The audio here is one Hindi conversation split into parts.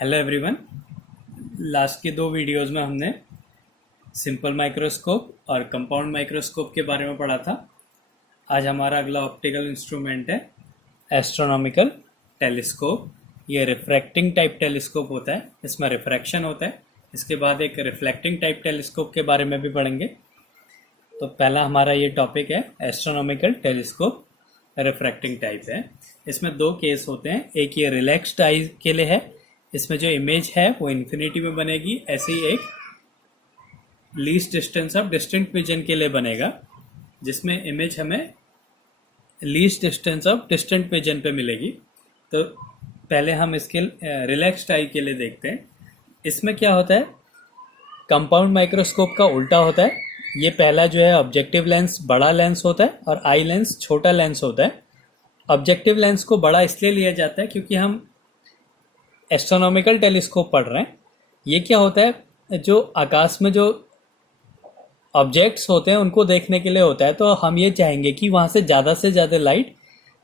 Hello everyone. लास्ट के दो वीडियोस में हमने सिंपल माइक्रोस्कोप और कंपाउंड माइक्रोस्कोप के बारे में पढ़ा था। आज हमारा अगला ऑप्टिकल इंस्ट्रूमेंट है एस्ट्रोनॉमिकल टेलीस्कोप। ये रिफ्रैक्टिंग टाइप टेलीस्कोप होता है, इसमें रिफ्रैक्शन होता है। इसके बाद एक रिफ्लेक्टिंग टाइप टेलीस्कोप के बारे में भी पढ़ेंगे। तो पहला हमारा ये टॉपिक है एस्ट्रोनॉमिकल टेलीस्कोप, रिफ्रैक्टिंग टाइप है। इसमें दो केस होते हैं, एक ये रिलैक्स्ड आई के लिए है, इसमें जो इमेज है वो इन्फिनिटी में बनेगी। ऐसे ही एक least distance of distant vision के लिए बनेगा, जिसमें इमेज हमें least distance of distant vision पे मिलेगी। तो पहले हम इसके रिलैक्स्ड आई के लिए देखते हैं। इसमें क्या होता है, कंपाउंड माइक्रोस्कोप का उल्टा होता है। ये पहला जो है ऑब्जेक्टिव लेंस बड़ा लेंस होता है और आई लेंस छोटा लेंस होता है। ऑब्जेक्टिव लेंस को बड़ा इसलिए लिया जाता है क्योंकि हम एस्ट्रोनॉमिकल टेलीस्कोप पढ़ रहे हैं। ये क्या होता है, जो आकाश में जो ऑब्जेक्ट्स होते हैं उनको देखने के लिए होता है। तो हम ये चाहेंगे कि वहाँ से ज़्यादा लाइट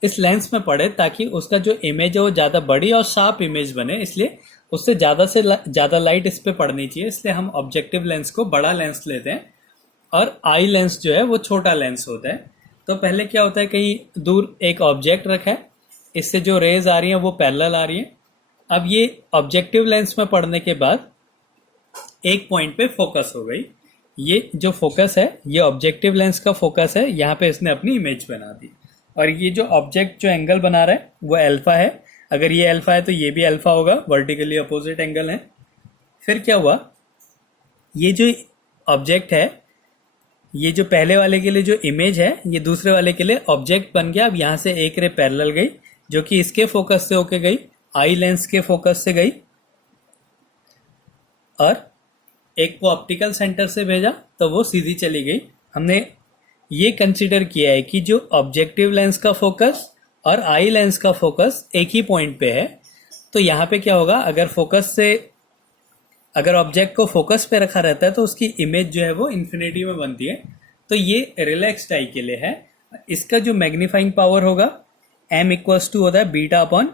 इस लेंस में पड़े ताकि उसका जो इमेज है वो ज़्यादा बड़ी और शार्प इमेज बने। इसलिए उससे ज़्यादा लाइट इस पर पड़नी चाहिए, इसलिए हम ऑब्जेक्टिव लेंस को बड़ा लेंस लेते हैं और आई लेंस जो है वो छोटा लेंस होता है। तो पहले क्या होता है, कहीं दूर एक ऑब्जेक्ट रखा है, इससे जो रेज आ रही हैं वो पैरेलल आ रही हैं। अब ये ऑब्जेक्टिव लेंस में पड़ने के बाद एक पॉइंट पे फोकस हो गई। ये जो फोकस है ये ऑब्जेक्टिव लेंस का फोकस है, यहाँ पे इसने अपनी इमेज बना दी। और ये जो ऑब्जेक्ट जो एंगल बना रहा है वो अल्फा है। अगर ये अल्फा है तो ये भी अल्फा होगा, वर्टिकली अपोजिट एंगल है। फिर क्या हुआ, ये जो ऑब्जेक्ट है, ये जो पहले वाले के लिए जो इमेज है ये दूसरे वाले के लिए ऑब्जेक्ट बन गया। अब यहाँ से एक रे पैरेलल गई जो कि इसके फोकस से होके गई, आई लेंस के फोकस से गई, और एक को ऑप्टिकल सेंटर से भेजा तो वो सीधी चली गई। हमने ये कंसीडर किया है कि जो ऑब्जेक्टिव लेंस का फोकस और आई लेंस का फोकस एक ही पॉइंट पे है। तो यहाँ पे क्या होगा, अगर ऑब्जेक्ट को फोकस पे रखा रहता है तो उसकी इमेज जो है वो इन्फिनिटी में बनती है। तो ये रिलैक्स्ड आई के लिए है। इसका जो मैग्नीफाइंग पावर होगा m इक्वल्स टू होता है बीटा अपॉन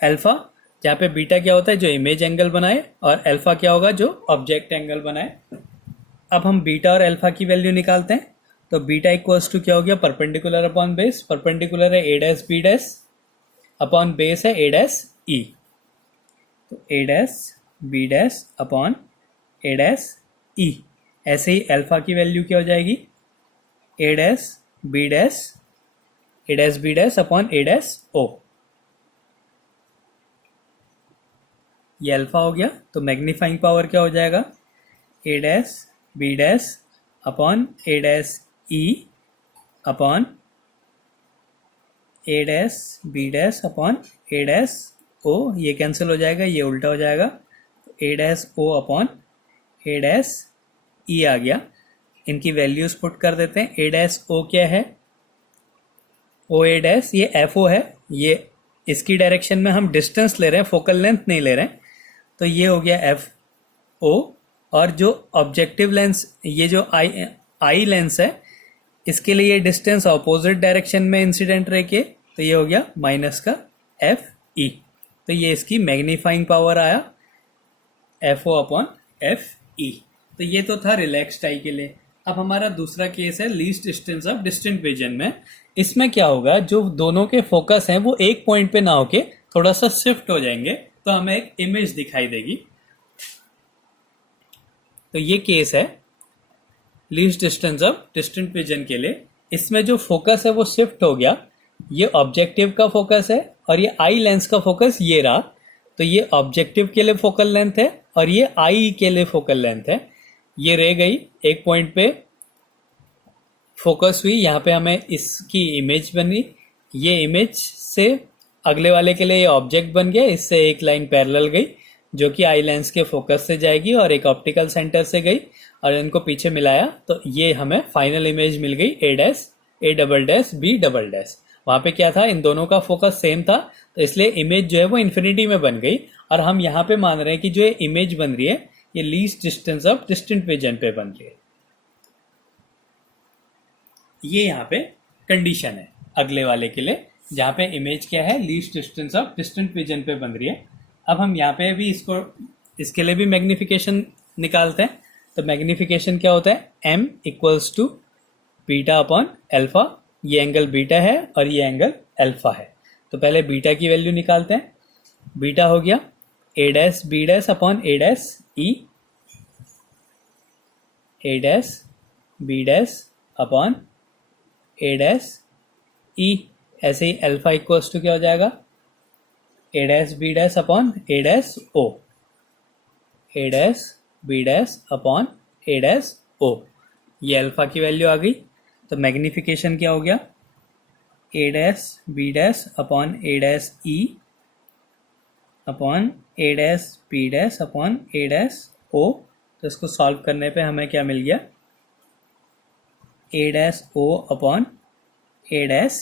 अल्फा, जहाँ पे बीटा क्या होता है जो इमेज एंगल बनाए और अल्फा क्या होगा जो ऑब्जेक्ट एंगल बनाए। अब हम बीटा और अल्फा की वैल्यू निकालते हैं। तो बीटा इक्वल्स टू क्या हो गया, परपेंडिकुलर अपॉन बेस। परपेंडिकुलर है a dash b dash, upon base है a डैश e। तो a dash b dash upon a dash e। ऐसे ही अल्फा की वैल्यू क्या हो जाएगी, a dash b dash upon a dash o। ये अल्फा हो गया। तो मैग्नीफाइंग पावर क्या हो जाएगा, a dash b dash upon a dash e upon a dash b dash upon a dash o। ये कैंसिल हो जाएगा, ये उल्टा हो जाएगा। a dash o upon a dash e आ गया। इनकी वैल्यूज पुट कर देते हैं। a डैश o क्या है, o a डैश ये FO है। ये इसकी डायरेक्शन में हम डिस्टेंस ले रहे हैं, फोकल लेंथ नहीं ले रहे हैं। तो ये हो गया FO। और जो ऑब्जेक्टिव लेंस, ये जो आई लेंस है, इसके लिए ये डिस्टेंस अपोजिट डायरेक्शन में इंसिडेंट रे के, तो ये हो गया माइनस का FE। तो ये इसकी मैग्नीफाइंग पावर आया FO अपॉन FE। तो ये तो था रिलैक्स्ड आई के लिए। अब हमारा दूसरा केस है least distance of distant vision में। इसमें क्या होगा, जो दोनों के फोकस हैं वो एक पॉइंट पे ना होके थोड़ा सा शिफ्ट हो जाएंगे, तो हमें एक इमेज दिखाई देगी। तो ये केस है least distance of distant vision के लिए। इसमें जो फोकस है वो शिफ्ट हो गया। ये ऑब्जेक्टिव का फोकस है और ये आई लेंस का फोकस ये रहा। तो ये ऑब्जेक्टिव के लिए फोकल लेंथ है और ये आई के लिए फोकल लेंथ है। ये रह गई एक पॉइंट पे फोकस हुई, यहाँ पे हमें इसकी इमेज बनी। ये इमेज से अगले वाले के लिए ये ऑब्जेक्ट बन गया। इससे एक लाइन पैरेलल गई जो कि आई लेंस के फोकस से जाएगी और एक ऑप्टिकल सेंटर से गई और इनको पीछे मिलाया तो ये हमें फाइनल इमेज मिल गई a dash a double dash b double dash. वहाँ पे क्या था, इन दोनों का फोकस सेम था, तो इसलिए इमेज जो है वो इन्फिनिटी में बन गई। और हम यहाँ पे मान रहे हैं कि जो ये इमेज बन रही है ये least distance of distant vision पे बन रही है। ये यहाँ पे कंडीशन है अगले वाले के लिए, जहाँ पे इमेज क्या है least distance of distant vision पे बन रही है। अब हम यहाँ पे भी इसके लिए भी मैग्निफिकेशन निकालते हैं। तो मैग्निफिकेशन क्या होता है, m equals to beta upon alpha. ये एंगल बीटा है और ये एंगल अल्फा है। तो पहले बीटा की वैल्यू निकालते हैं। बीटा हो गया a dash b dash upon a dash e, a dash b dash upon a dash e। ऐसे ही अल्फा इक्वल्स टू क्या हो जाएगा, a dash b dash upon a dash o, a dash b dash upon a dash o। ये अल्फा की वैल्यू आ गई। तो मैग्निफिकेशन क्या हो गया, a dash b dash upon a dash e upon a dash b dash upon a dash o। तो इसको सॉल्व करने पे हमें क्या मिल गया, a dash o upon a dash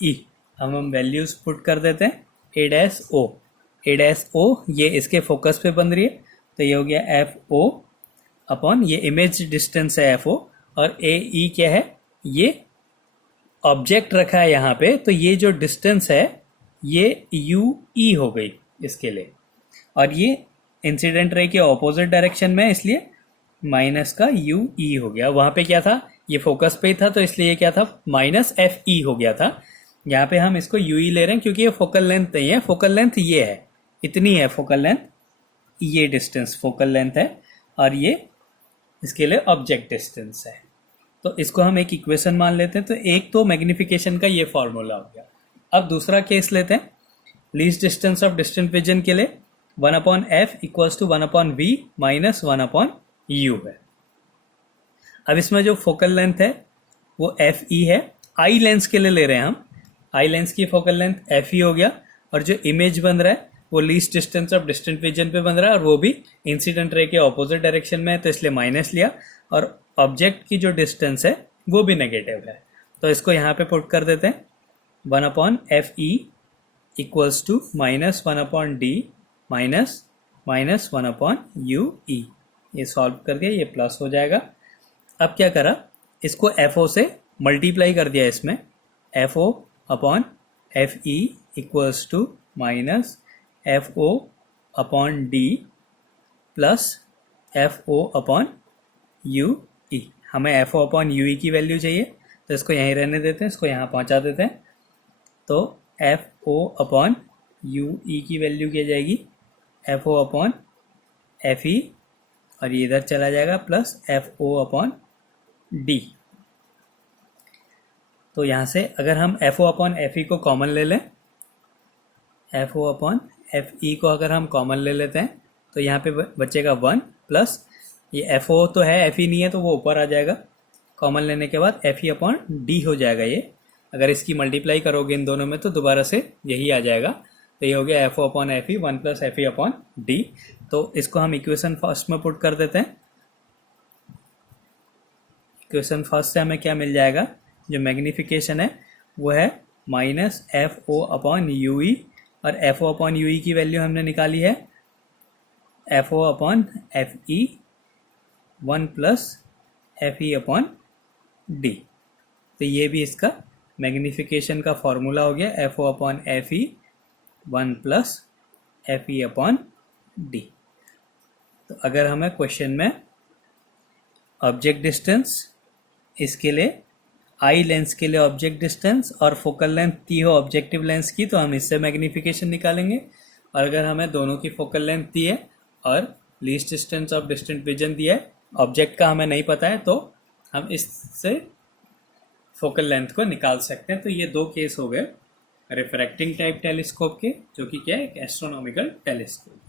e। हम वैल्यूज पुट कर देते हैं। a dash o, a dash o ये इसके फोकस पे बन रही है, तो ये हो गया एफ ओ अपॉन ये इमेज डिस्टेंस है एफ ओ, और ए ई क्या है, ये ऑब्जेक्ट रखा है यहाँ पे, तो ये जो डिस्टेंस है ये यू ई हो गई इसके लिए। और ये इंसिडेंट रे के ऑपोजिट डायरेक्शन में, इसलिए माइनस का यू ई हो गया। वहाँ पे क्या था, ये फोकस पे ही था, तो इसलिए क्या था, माइनस एफ ई हो गया था। यहाँ पे हम इसको यू ई ले रहे हैं क्योंकि ये फोकल लेंथ नहीं है, फोकल लेंथ ये है, इतनी है फोकल लेंथ, ये डिस्टेंस फोकल लेंथ है और ये इसके लिए ऑब्जेक्ट डिस्टेंस है। तो इसको हम एक इक्वेशन मान लेते हैं। तो एक तो मैग्निफिकेशन का ये फॉर्मूला हो गया। अब दूसरा केस लेते हैं, least distance of distant vision के लिए 1 upon f equals to 1 upon v minus 1 upon u है। अब इसमें जो फोकल लेंथ है वो एफ ई है, आई लेंस के लिए ले रहे हैं हम, आई लेंस की फोकल लेंथ एफ ई हो गया, और जो इमेज बन रहा है वो least distance of distant vision पे बन रहा है, और वो भी इंसिडेंट रे के ऑपोजिट डायरेक्शन में है, तो इसलिए माइनस लिया, और ऑब्जेक्ट की जो डिस्टेंस है वो भी नेगेटिव है। तो इसको यहाँ पे पुट कर देते हैं, 1 upon f e equals to minus 1 upon d minus minus 1 upon u e. ये सॉल्व करके ये प्लस हो जाएगा। अब क्या करा, इसको एफ ओ से मल्टीप्लाई कर दिया इसमें, f o upon f e equals to minus f o upon d plus f o upon u e. हमें f o upon u e की वैल्यू चाहिए, तो इसको यहीं रहने देते हैं, इसको यहाँ पहुँचा देते हैं। तो f o upon u e की वैल्यू क्या जाएगी, f o upon f e, और ये इधर चला जाएगा, plus f o upon d. तो यहाँ से अगर हम f o upon f e को कॉमन ले लें, f o upon f e को अगर हम कॉमन ले लेते हैं, तो यहाँ पे बचेगा 1 प्लस ये एफ ओ तो है, एफ ई नहीं है, तो वो ऊपर आ जाएगा। कॉमन लेने के बाद एफ ई अपॉन डी हो जाएगा ये। अगर इसकी मल्टीप्लाई करोगे इन दोनों में तो दोबारा से यही आ जाएगा। तो ये हो गया f o upon f e 1 plus f e upon d. तो इसको हम इक्वेशन फर्स्ट में पुट कर देते हैं। इक्वेशन फर्स्ट से हमें क्या मिल जाएगा, जो मैग्निफिकेशन है वो है minus f o upon u e, और f o upon u e की वैल्यू हमने निकाली है f o upon f e 1 plus f e upon d. तो ये भी इसका मैग्निफिकेशन का फॉर्मूला हो गया, f o upon f e 1 plus f e upon d. तो अगर हमें क्वेश्चन में ऑब्जेक्ट डिस्टेंस, इसके लिए आई लेंस के लिए ऑब्जेक्ट डिस्टेंस और फोकल लेंथ दी हो ऑब्जेक्टिव लेंस की, तो हम इससे मैग्निफिकेशन निकालेंगे। और अगर हमें दोनों की फोकल लेंथ दी है और least distance of distant vision दिया है, ऑब्जेक्ट का हमें नहीं पता है, तो हम इससे फोकल लेंथ को निकाल सकते हैं। तो ये दो केस हो गए रिफ्रैक्टिंग टाइप टेलीस्कोप के, जो कि क्या है, एक एस्ट्रोनॉमिकल टेलीस्कोप।